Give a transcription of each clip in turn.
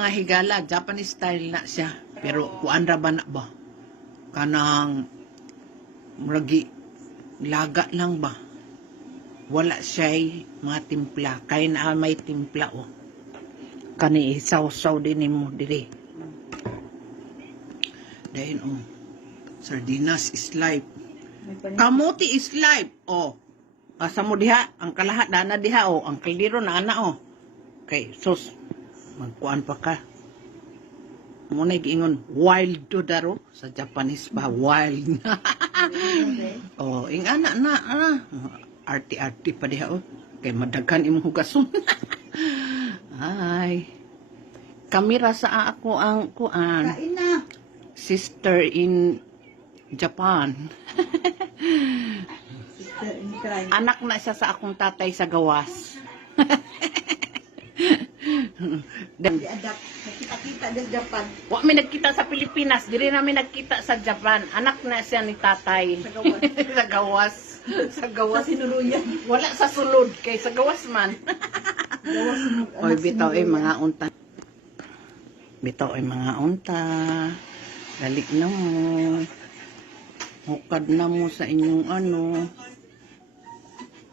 mga higala, Japanese style na siya. Pero kuan ra ba na ba? Kanang muragi laga lang ba? Wala siya mga timpla. Kaya na may timpla o. Kani isaw-saw din mo diri. Dahil sardinas is life. Kamuti is life. Asa mo diha, ang kalahat na diha ang kaldero na ana Okay, sus. Magkuan pa ka. Muna giingon, wild to daro. Sa Japanese pa, wild. Ing anak na. Arti-arti pa diha Kay madaghan imong hugason. Ay. Kamera sa ako ang kuan. Kain na. Sister in Japan. Sister in crime. Anak na siya sa akong tatay sa gawas. Di-adapt. Nakita-kita din Japan. Wa mi nagkita sa Pilipinas, diri namin nagkita sa Japan. Anak na siya ni tatay. Sa gawas. Sa gawas. Sa gawas. Sa sinuluyan. Wala sa sulod kay sa gawas man. Gawas mo. Oy bitaw mga unta. Bitaw mga unta. Dali na mo. Hukad na mo sa inyong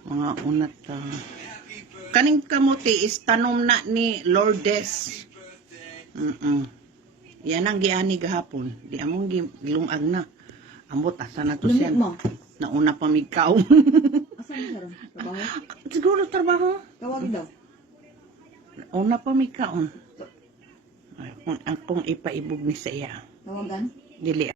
mga unat. Kaning kamuti is tanom na ni Lourdes. Yan ang giani gahapon. Di among gilungag na. Ambot asa na to siya. Nauna pa migkaw. Asan mo sarang? Trabaho? Siguro trabaho. Tawagin daw. Una pa migkaon. Kung ipaibog ni sa iya. Tawagan? Dili